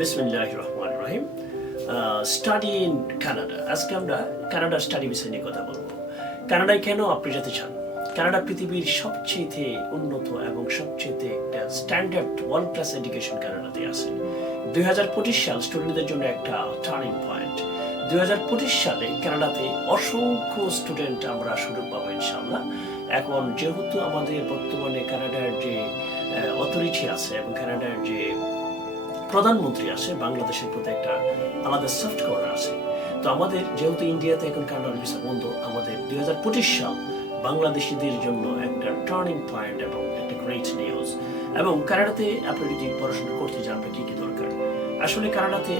বিসমিল্লাহির রহমানির রহিম। Study in Canada. আজকে আমরা কানাডার স্টাডি বিষয় নিয়ে কথা বলবো। কানাডায় কেন আপনি যেতে চান? কানাডা পৃথিবীর সবচেয়ে উন্নত এবং সবচেয়ে একটা স্ট্যান্ডার্ড ওয়ার্ল্ড ক্লাস এডুকেশন কানাডাতে আছে। 2025 সাল স্টুডেন্টদের জন্য একটা টার্নিং পয়েন্ট। 2025 সালে কানাডাতে অসংখ্য স্টুডেন্ট আমরা সুযোগ পাবো ইনশাআল্লাহ। এখন যেহেতু আমাদের বর্তমানে কানাডার যে অথরিটি আছে এবং কানাডার যে প্রধানমন্ত্রী আছে, বাংলাদেশের প্রতি একটা আলাদা সফট কর্নার আছে। তো আমাদের যেহেতু ইন্ডিয়াতে এখন কানাডার ভিসা বন্ধ, আমাদের 2025 সাল বাংলাদেশিদের জন্য একটা টার্নিং পয়েন্ট এবং একটা গ্রেট নিউজ। এবং কানাডাতে আপনি যদি পড়াশোনা করতে যান, আপনার কি কি দরকার? আসলে কানাডাতে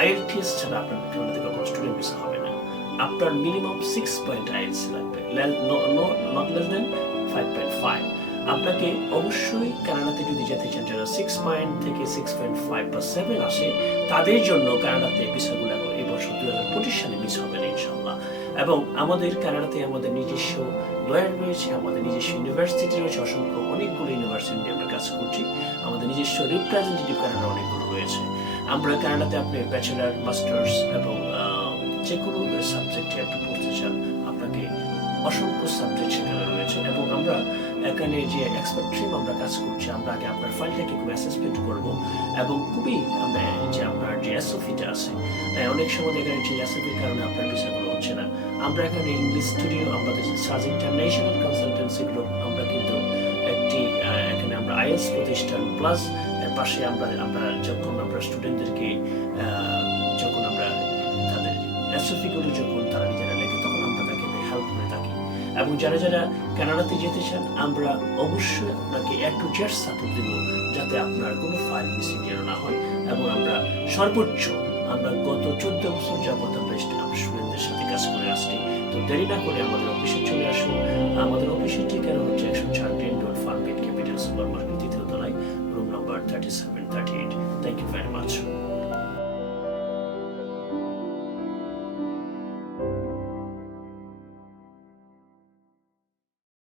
আইএলটিএস ছাড়া আপনার কানাডাতে কখনো স্টুডেন্ট ভিসা হবে না। আপনার মিনিমাম 6 পয়েন্ট আইএলটিএস লাগবে, নট লেস দেন 5.5। আপনাকে অবশ্যই কানাডাতে যদি যেতে চান, যারা 6 পয়েন্ট থেকে 6.5 বা 7 আসে, তাদের জন্য কানাডাতে ভিসাগুলো এই বছর 2025 সালে মিস হবে না ইনশাআল্লাহ। এবং আমাদের কানাডাতে আমাদের নিজস্ব লয়ার রয়েছে, আমাদের নিজস্ব ইউনিভার্সিটি রয়েছে, অনেকগুলো ইউনিভার্সিটি নিয়ে আমরা কাজ করছি। আমাদের নিজস্ব রিপ্রেজেন্টেটিভ কানাডা অনেকগুলো রয়েছে। আমরা কানাডাতে আপনি ব্যাচেলার, মাস্টার্স এবং যে কোনো সাবজেক্টে আপনি পড়তে চান, আপনাকে অসংখ্য সাবজেক্ট সেখানে রয়েছে। এবং আমরা এখানে যে এক্সপার্ট টিম আমরা কাজ করছি, আমরা আগে আপনার ফাইলটাকে খুব অ্যাসেসমেন্ট করবো এবং খুবই আমরা যে আপনার যে এসওপিটা আছে, অনেক সময় দেখা যাচ্ছে এসওপির কারণে আপনার ভিসাগুলো হচ্ছে না। আমরা এখানে ইংলিশ স্টুডিও, আমাদের সাজ ইন্টারন্যাশনাল কনসালটেন্সি গ্রুপ, আমরা কিন্তু একটি এখানে আমরা আইএলটিএস প্রতিষ্ঠান প্লাস এর পাশে আমরা যখন আমরা স্টুডেন্টদেরকে যখন আমরা তাদের এসওপিগুলো যখন তারা নিজেরা লেখে, তখন আমরা তাকে হেল্প করে থাকি। এবং যারা যারা কানাডাতে যেতে চান, আমরা অবশ্যই আপনাকে একটু জেড সাপোর্ট দেব, যাতে আপনার কোনো ফাইল মিসিং যেন না হয়। এবং আমরা সর্বোচ্চ আমরা গত 14 বছর যাবত আমরা স্টুডেন্টদের সাথে কাজ করে আসছি। তো দেরি না করে আমাদের অফিসে চলে আসুন। আমাদের অফিসের ঠিকানা হচ্ছে 104 Green Road, Farmgate, Capital Super Market, 3য় তলায়, room number 3738। Thank you very much.